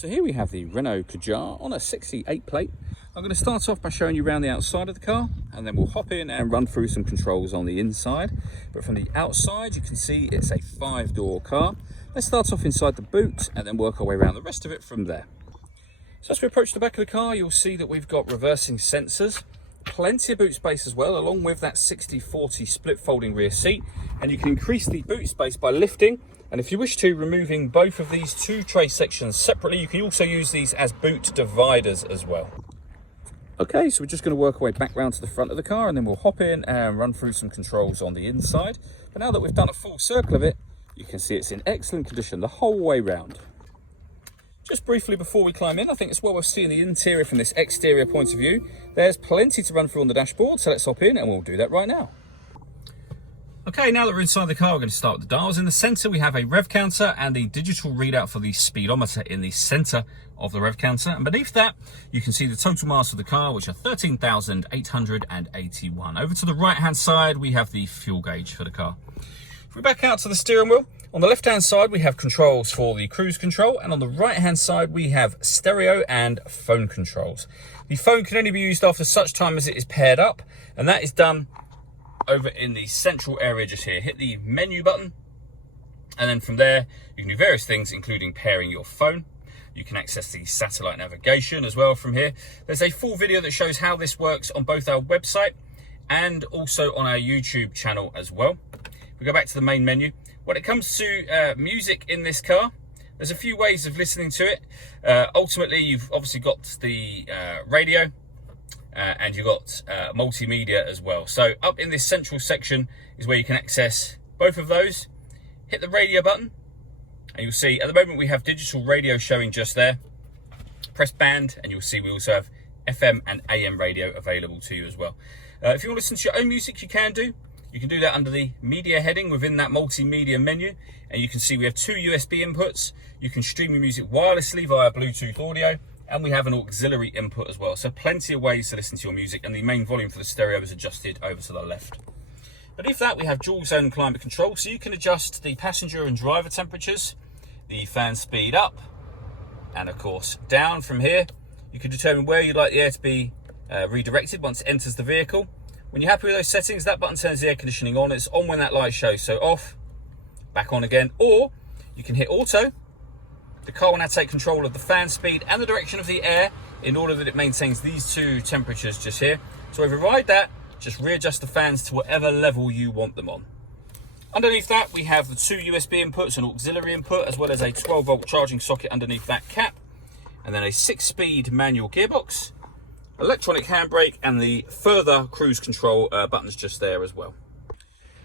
So here we have the Renault Kadjar on a 68 plate. I'm going to start off by showing you around the outside of the car, and then we'll hop in and run through some controls on the inside. But from the outside, you can see it's a 5-door car. Let's start off inside the boot and then work our way around the rest of it from there. So as we approach the back of the car, you'll see that we've got reversing sensors, plenty of boot space as well, along with that 60/40 split folding rear seat. And you can increase the boot space by lifting, and if you wish to, removing both of these two tray sections separately. You can also use these as boot dividers as well. Okay, so we're just going to work our way back round to the front of the car, and then we'll hop in and run through some controls on the inside. But now that we've done a full circle of it, you can see it's in excellent condition the whole way round. Just briefly before we climb in, I think it's well worth seeing the interior from this exterior point of view. There's plenty to run through on the dashboard, so let's hop in and we'll do that right now. Okay, now that we're inside the car, we're going to start with the dials. In the centre, we have a rev counter and the digital readout for the speedometer in the centre of the rev counter. And beneath that, you can see the total mass of the car, which are 13,881. Over to the right-hand side, we have the fuel gauge for the car. If we back out to the steering wheel, on the left-hand side, we have controls for the cruise control, and on the right-hand side, we have stereo and phone controls. The phone can only be used after such time as it is paired up, and that is done over in the central area just here. Hit the menu button, and then from there, you can do various things, including pairing your phone. You can access the satellite navigation as well from here. There's a full video that shows how this works on both our website and also on our YouTube channel as well. We go back to the main menu. When it comes to music in this car, there's a few ways of listening to it. Ultimately, you've obviously got the radio and you've got multimedia as well. So up in this central section is where you can access both of those. Hit the radio button and you'll see at the moment we have digital radio showing just there. Press band and you'll see we also have FM and AM radio available to you as well. If you want to listen to your own music, you can do. You can do that under the media heading within that multimedia menu, and you can see we have 2 USB inputs. You can stream your music wirelessly via Bluetooth audio, and we have an auxiliary input as well. So plenty of ways to listen to your music, and the main volume for the stereo is adjusted over to the left. Beneath that, we have dual zone climate control, so you can adjust the passenger and driver temperatures, the fan speed up, and of course down. From here, you can determine where you'd like the air to be redirected once it enters the vehicle. When you're happy with those settings, that button turns the air conditioning on. It's on when that light shows, so off, back on again. Or you can hit auto. The car will now take control of the fan speed and the direction of the air in order that it maintains these two temperatures just here. So override that, just readjust the fans to whatever level you want them on. Underneath that, we have the 2 USB inputs, an auxiliary input, as well as a 12-volt charging socket underneath that cap, and then a 6-speed manual gearbox, electronic handbrake, and the further cruise control buttons just there as well.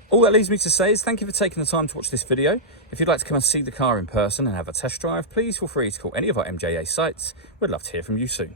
All that leaves me to say is thank you for taking the time to watch this video. If you'd like to come and see the car in person and have a test drive, please feel free to call any of our MJA sites. We'd love to hear from you soon.